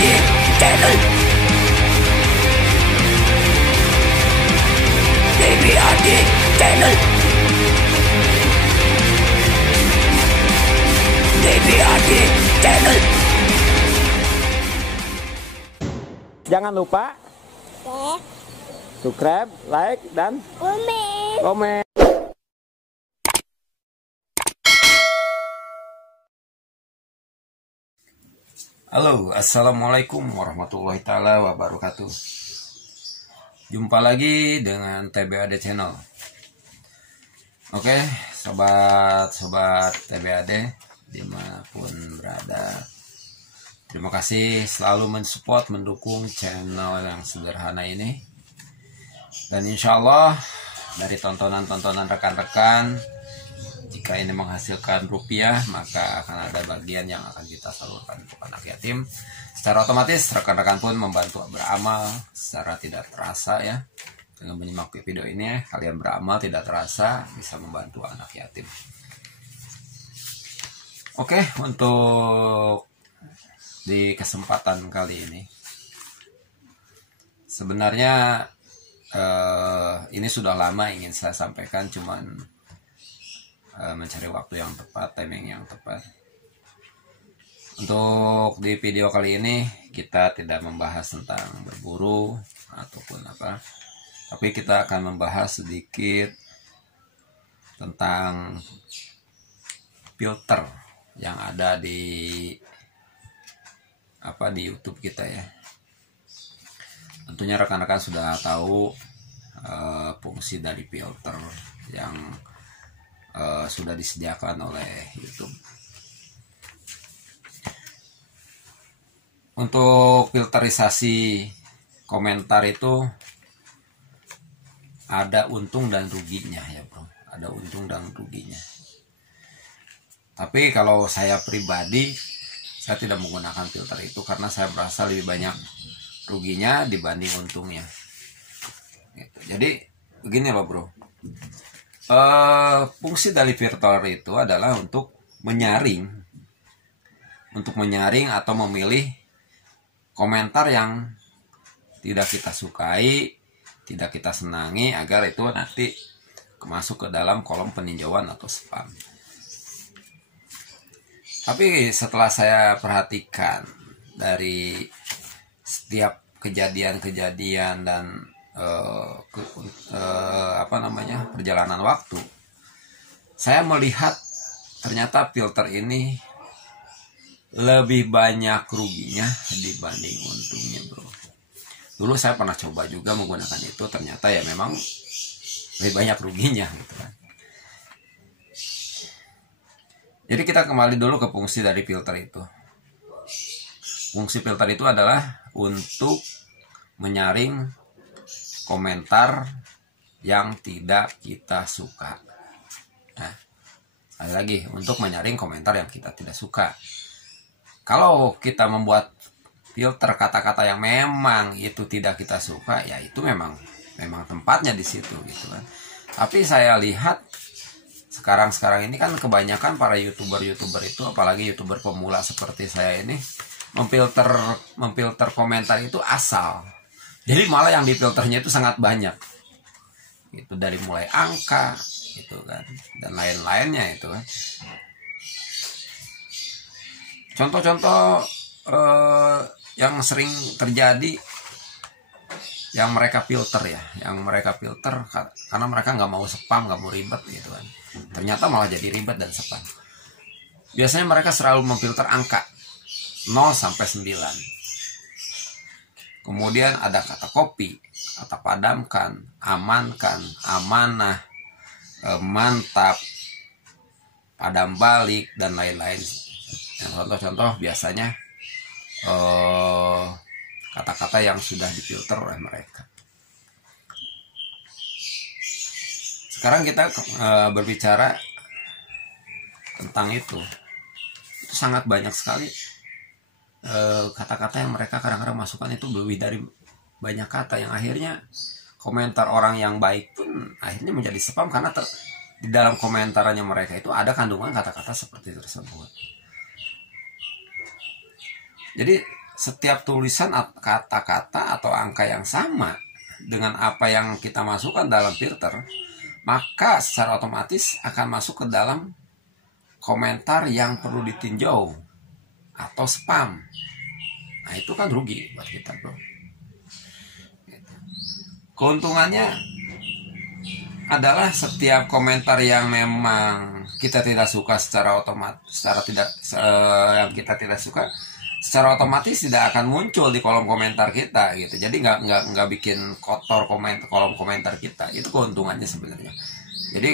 Channel. DBRD Channel. DBRD Channel. Jangan lupa subscribe, like, dan komen. Halo, assalamualaikum warahmatullahi taala wabarakatuh. Jumpa lagi dengan TBAD Channel. Oke, sobat-sobat TBAD dimanapun berada, terima kasih selalu mensupport, mendukung channel yang sederhana ini. Dan insya Allah dari tontonan-tontonan rekan-rekan, jika ini menghasilkan rupiah, maka akan ada bagian yang akan kita salurkan untuk anak yatim. Secara otomatis rekan-rekan pun membantu beramal secara tidak terasa ya. Dengan menyimak video ini, kalian beramal tidak terasa bisa membantu anak yatim. Oke, untuk di kesempatan kali ini, sebenarnya ini sudah lama ingin saya sampaikan, cuman mencari waktu yang tepat, timing yang tepat. Untuk di video kali ini kita tidak membahas tentang berburu ataupun apa, tapi kita akan membahas sedikit tentang filter yang ada di YouTube kita ya. Tentunya rekan-rekan sudah tahu fungsi dari filter yang sudah disediakan oleh YouTube. Untuk filterisasi komentar itu ada untung dan ruginya ya bro, ada untung dan ruginya. Tapi kalau saya pribadi, saya tidak menggunakan filter itu karena saya merasa lebih banyak ruginya dibanding untungnya gitu. Jadi begini loh bro, fungsi dari filter itu adalah untuk menyaring atau memilih komentar yang tidak kita sukai, tidak kita senangi, agar itu nanti masuk ke dalam kolom peninjauan atau spam. Tapi setelah saya perhatikan dari setiap kejadian-kejadian dan perjalanan waktu, saya melihat ternyata filter ini lebih banyak ruginya dibanding untungnya bro. Dulu saya pernah coba juga menggunakan itu, ternyata ya memang lebih banyak ruginya gitu kan. Jadi kita kembali dulu ke fungsi dari filter itu. Fungsi filter itu adalah untuk menyaring komentar yang tidak kita suka. Nah, sekali lagi, untuk menyaring komentar yang kita tidak suka. Kalau kita membuat filter kata-kata yang memang itu tidak kita suka, ya itu memang tempatnya di situ gitu kan. Tapi saya lihat sekarang ini kan kebanyakan para youtuber itu, apalagi youtuber pemula seperti saya ini, memfilter komentar itu asal. Jadi malah yang difilternya itu sangat banyak. Itu dari mulai angka itu kan dan lain-lainnya itu kan. Contoh-contoh yang sering terjadi yang mereka filter karena mereka nggak mau spam, nggak mau ribet gitu kan. Ternyata malah jadi ribet dan spam. Biasanya mereka selalu memfilter angka 0 sampai 9. Kemudian ada kata kopi, kata padamkan, amankan, amanah, mantap, padam balik, dan lain-lain. Contoh-contoh biasanya kata-kata yang sudah difilter oleh mereka. Sekarang kita berbicara tentang itu sangat banyak sekali kata-kata yang mereka kadang-kadang masukkan, itu lebih dari banyak kata yang akhirnya komentar orang yang baik pun akhirnya menjadi spam karena di dalam komentarannya mereka itu ada kandungan kata-kata seperti tersebut. Jadi setiap tulisan kata-kata atau angka yang sama dengan apa yang kita masukkan dalam filter, maka secara otomatis akan masuk ke dalam komentar yang perlu ditinjau atau spam. Nah itu kan rugi buat kita, bro. Keuntungannya adalah setiap komentar yang memang kita tidak suka secara otomatis, yang kita tidak suka secara otomatis tidak akan muncul di kolom komentar kita gitu. Jadi nggak bikin kotor kolom komentar kita. Itu keuntungannya sebenarnya. Jadi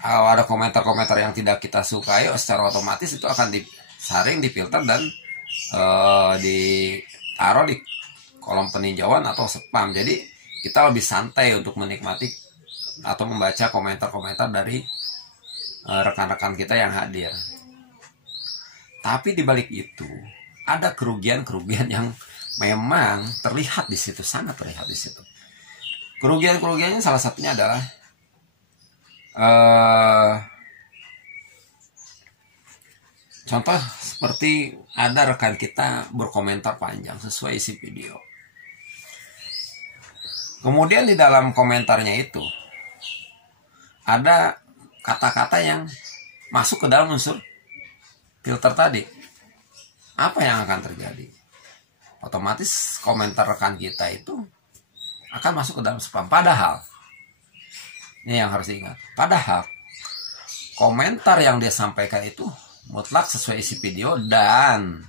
kalau ada komentar-komentar yang tidak kita sukai, secara otomatis itu akan disaring, difilter dan ditaruh di kolom peninjauan atau spam. Jadi kita lebih santai untuk menikmati atau membaca komentar-komentar dari rekan-rekan kita yang hadir. Tapi di balik itu ada kerugian-kerugian yang memang terlihat di situ, sangat terlihat di situ. Kerugian-kerugiannya salah satunya adalah contoh seperti ada rekan kita berkomentar panjang sesuai isi video. Kemudian di dalam komentarnya itu ada kata-kata yang masuk ke dalam unsur filter tadi. Apa yang akan terjadi? Otomatis komentar rekan kita itu akan masuk ke dalam spam. Padahal, ini yang harus diingat. Padahal, komentar yang dia sampaikan itu mutlak sesuai isi video dan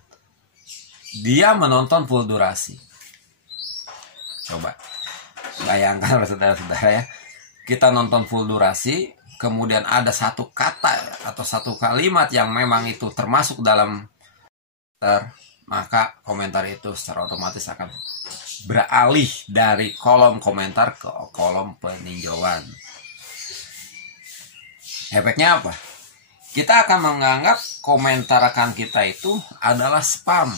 dia menonton full durasi. Coba bayangkan saudara-saudara ya. Kita nonton full durasi, kemudian ada satu kata atau satu kalimat yang memang itu termasuk dalam maka komentar itu secara otomatis akan beralih dari kolom komentar ke kolom peninjauan. Efeknya apa? Kita akan menganggap komentar rekan kita itu adalah spam.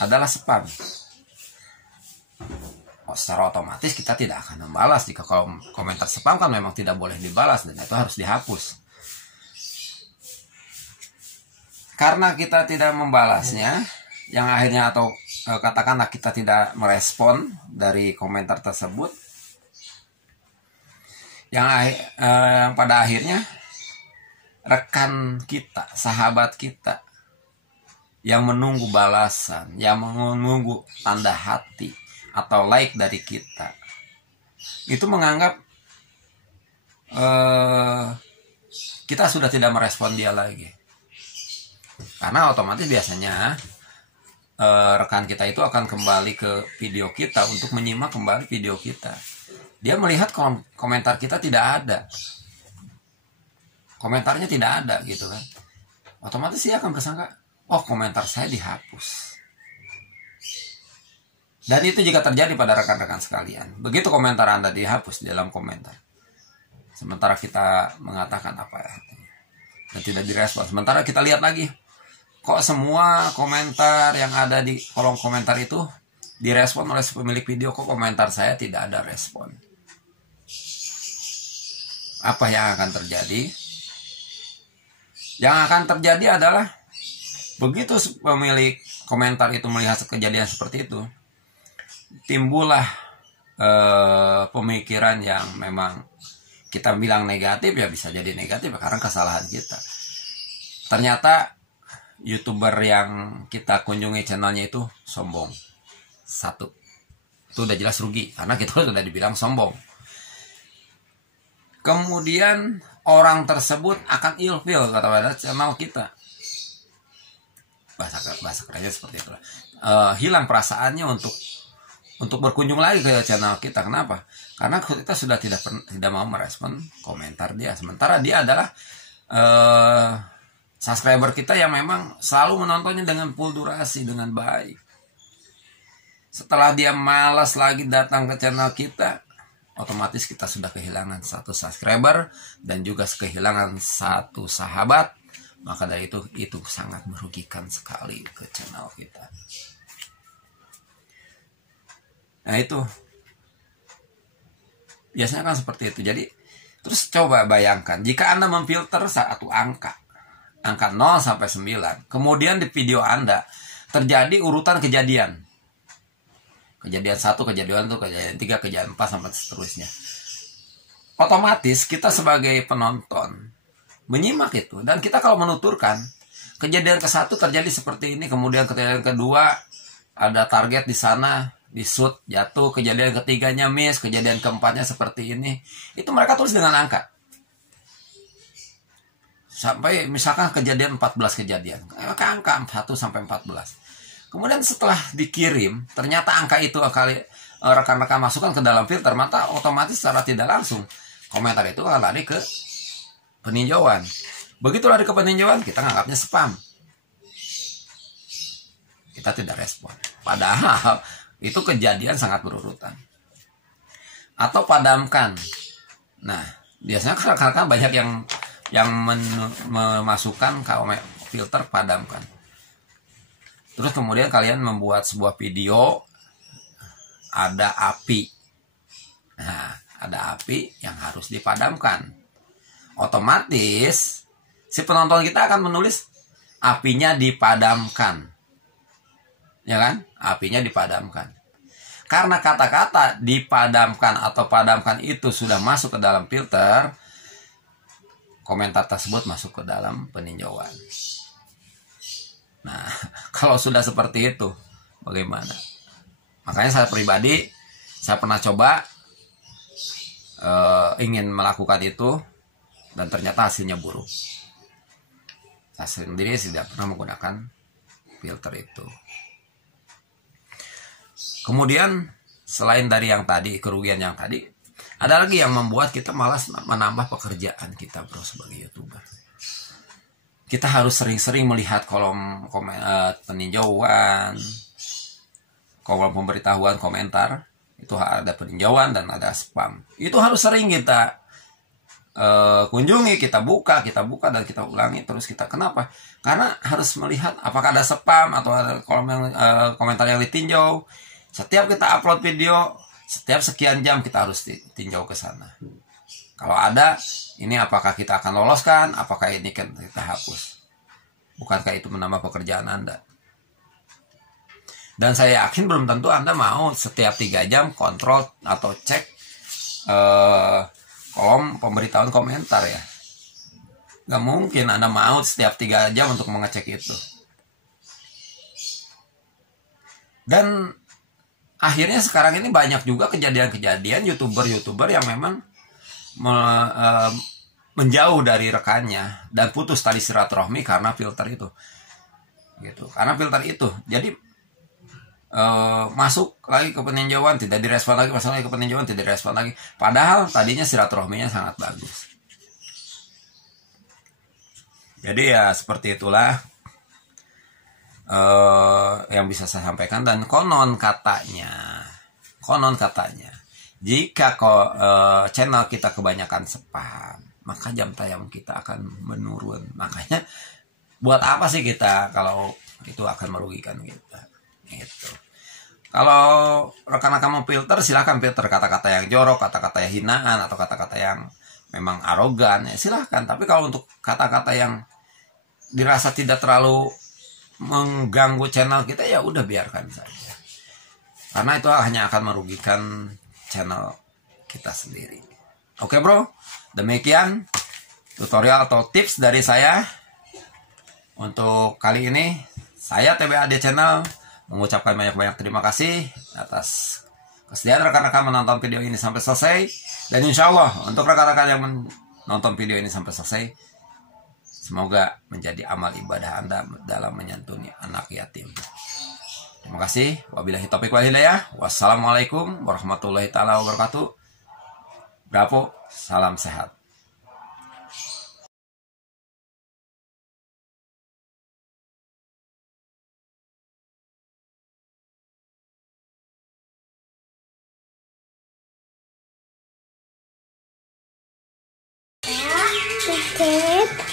Adalah spam. Secara otomatis kita tidak akan membalas. Jika komentar spam kan memang tidak boleh dibalas dan itu harus dihapus. Karena kita tidak membalasnya, yang akhirnya atau katakanlah kita tidak merespon dari komentar tersebut, yang pada akhirnya rekan kita, sahabat kita yang menunggu balasan, yang menunggu tanda hati atau like dari kita, itu menganggap kita sudah tidak merespon dia lagi. Karena otomatis biasanya rekan kita itu akan kembali ke video kita untuk menyimak kembali video kita. Dia melihat komentar kita tidak ada. Komentarnya tidak ada gitu kan. Otomatis dia akan bersangka, oh komentar saya dihapus. Dan itu jika terjadi pada rekan-rekan sekalian. Begitu komentar Anda dihapus di dalam komentar. Sementara kita mengatakan apa ya. Dan tidak direspon. Sementara kita lihat lagi. Kok semua komentar yang ada di kolom komentar itu direspon oleh pemilik video, kok komentar saya tidak ada respon? Apa yang akan terjadi? Yang akan terjadi adalah begitu pemilik komentar itu melihat kejadian seperti itu, timbullah pemikiran yang memang kita bilang negatif, ya bisa jadi negatif karena kesalahan kita. Ternyata YouTuber yang kita kunjungi channelnya itu sombong. Satu, itu udah jelas rugi karena kita sudah dibilang sombong. Kemudian orang tersebut akan ilfil kepada channel kita. Bahasa kerennya seperti itu. Hilang perasaannya untuk berkunjung lagi ke channel kita. Kenapa? Karena kita sudah tidak mau merespon komentar dia. Sementara dia adalah subscriber kita yang memang selalu menontonnya dengan full durasi, dengan baik. Setelah dia malas lagi datang ke channel kita, otomatis kita sudah kehilangan satu subscriber dan juga kehilangan satu sahabat. Maka dari itu sangat merugikan sekali ke channel kita. Nah itu biasanya kan seperti itu. Jadi terus coba bayangkan jika Anda memfilter satu angka angka 0 sampai 9. Kemudian di video Anda terjadi urutan kejadian. Kejadian 1, kejadian 2, kejadian 3, kejadian 4 sampai seterusnya. Otomatis kita sebagai penonton menyimak itu, dan kita kalau menuturkan kejadian ke-1 terjadi seperti ini, kemudian kejadian kedua ada target di sana, di shoot jatuh, kejadian ketiganya miss, kejadian keempatnya seperti ini. Itu mereka tulis dengan angka. Sampai misalkan kejadian 14 kejadian, ke angka 1 sampai 14. Kemudian setelah dikirim, ternyata angka itu rekan-rekan masukkan ke dalam filter, maka otomatis secara tidak langsung komentar itu akan lari ke peninjauan. Begitu lari ke peninjauan, kita nganggapnya spam. Kita tidak respon. Padahal itu kejadian sangat berurutan. Atau padamkan. Nah, biasanya rekan-rekan banyak yang memasukkan filter padamkan. Terus kemudian kalian membuat sebuah video, ada api. Nah, ada api yang harus dipadamkan. Otomatis si penonton kita akan menulis apinya dipadamkan. Ya kan? Apinya dipadamkan. Karena kata-kata dipadamkan atau padamkan itu sudah masuk ke dalam filter, komentar tersebut masuk ke dalam peninjauan. Nah, kalau sudah seperti itu, bagaimana? Makanya saya pribadi, saya pernah coba ingin melakukan itu, dan ternyata hasilnya buruk. Saya sendiri tidak pernah menggunakan filter itu. Kemudian, selain dari yang tadi, kerugian yang tadi, ada lagi yang membuat kita malas menambah pekerjaan kita, bro, sebagai YouTuber. Kita harus sering-sering melihat kolom peninjauan, kolom pemberitahuan komentar. Itu ada peninjauan dan ada spam. Itu harus sering kita kunjungi, kita buka dan kita ulangi terus. Kenapa? Karena harus melihat apakah ada spam atau ada komentar yang ditinjau. Setiap kita upload video, setiap sekian jam kita harus tinjau ke sana. Kalau ada, ini apakah kita akan loloskan, apakah ini kan kita hapus. Bukankah itu menambah pekerjaan Anda? Dan saya yakin belum tentu Anda mau setiap 3 jam kontrol atau cek kolom pemberitahuan komentar ya. Gak mungkin Anda mau setiap 3 jam untuk mengecek itu. Dan akhirnya sekarang ini banyak juga kejadian-kejadian YouTuber yang memang menjauh dari rekannya dan putus tali silaturahmi karena filter itu. Gitu. Karena filter itu. Jadi masuk lagi ke peninjauan, tidak direspon lagi, masuk lagi ke peninjauan, tidak direspon lagi. Padahal tadinya silaturahminya sangat bagus. Jadi ya seperti itulah yang bisa saya sampaikan. Dan konon katanya jika channel kita kebanyakan spam, maka jam tayang kita akan menurun. Makanya buat apa sih kita kalau itu akan merugikan kita gitu. Kalau rekan-rekan mau filter, silahkan filter kata-kata yang jorok, kata-kata yang hinaan, atau kata-kata yang memang arogan, ya silahkan. Tapi kalau untuk kata-kata yang dirasa tidak terlalu mengganggu channel kita, ya udah biarkan saja. Karena itu hanya akan merugikan channel kita sendiri. Oke bro, demikian tutorial atau tips dari saya. Untuk kali ini, saya TBAD Channel mengucapkan banyak-banyak terima kasih atas kesediaan rekan-rekan menonton video ini sampai selesai. Dan insya Allah untuk rekan-rekan yang menonton video ini sampai selesai, semoga menjadi amal ibadah Anda dalam menyantuni anak yatim. Terima kasih. Wabillahi taufiq wal hidayah. Wassalamualaikum warahmatullahi taala wabarakatuh. Bravo, salam sehat. Tiket